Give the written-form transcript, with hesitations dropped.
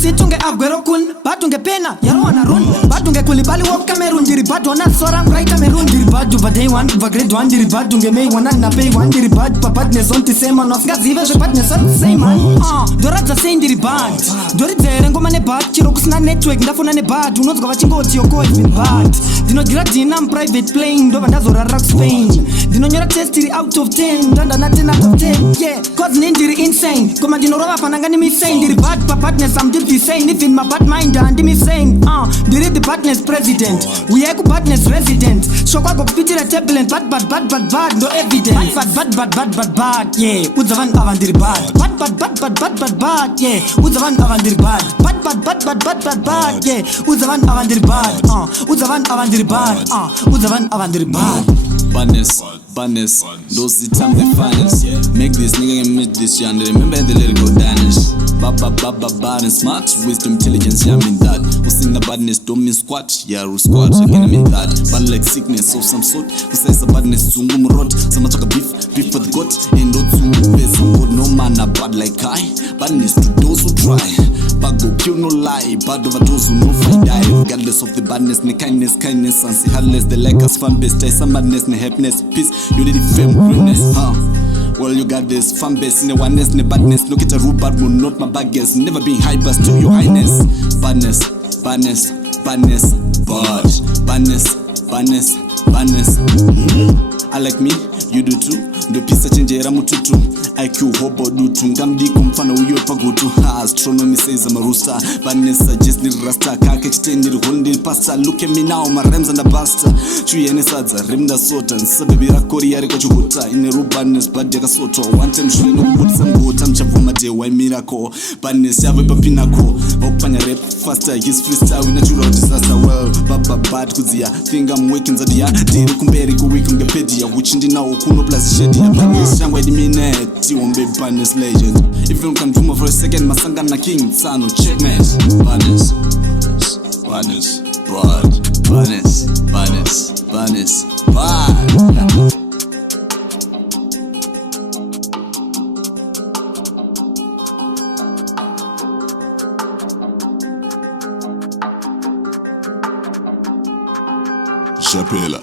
situnge Aguero kun batunge pena yarona run batunge kulibali wa Cameroon diri badona sora right Cameroon diri badu va day one va grade one diri badunge me wana na pay one diri bad papadne zonti sema no ngazive je padne son same man doradza sendiri bad doridzere ngoma ne bad chiro kusina network ndafuna ne bad unozwa vachingoti yoko even bad dinogira dina private plane ndo vandazorara ku Spain dinonyora test iri out of 10 ndanda na 10 out of 10 yeah cause nindiri insane koma ndinorova fananga ni misane ndiri bad papadness I'm deep insane even my bad mind and I'm insane ndiri the badness president we are ku badness resident shokwa go pitira turbulent bad no evidence bad yeah udzavan avandiri bad bad yeah udzavan avandiri bad bad yeah udzavan avandiri bad udzavan avandiri bad Badness, those the time they finest. Make this nigga and make this shit and remember the let it go danish. Bad and smart, wisdom, intelligence, yeah, I mean that. What's in the badness, don't mean squat, yeah, squat, again, I mean that. Bad like sickness of some sort, who says the badness, zungum rot, some talk beef for the gut, and not zungum face, good, no man, a bad like I. Badness to those who try, bad go kill no lie, bad over those who no fight die. Regardless of the badness, the kindness, and see heartless, they like us fan base, some madness, happiness, peace, you need the fame, greatness, Well, you got this fan base, in the oneness, the badness, no get a rude bad mood, not my baggers, never been hyper, still your highness. Badness, I like me, you do too. Ndo pisa chenjera mututu IQ hobo dutu ngamdi kumfana uyo pagutu astronomy says I'm a rooster badness suggest ni rasta kake chitendi holding pasta look at me now my rhymes and the basta chuyene sadza rimda sota nsabebi rakori yari kwa chuhuta ine badness bad yaka soto one time shule no kubutisa mgota mchavuma de why miracle badness yave papinako opanya rap faster his freestyle in natural disaster well bad kuzia think I'm waking zadia diri kumberi kuwiki ungepedia uchindi nao kuno plus shedi badness shangwa minute you won't be badness legend if you can dream for a second masanga na king sano checkmate badness Chapela.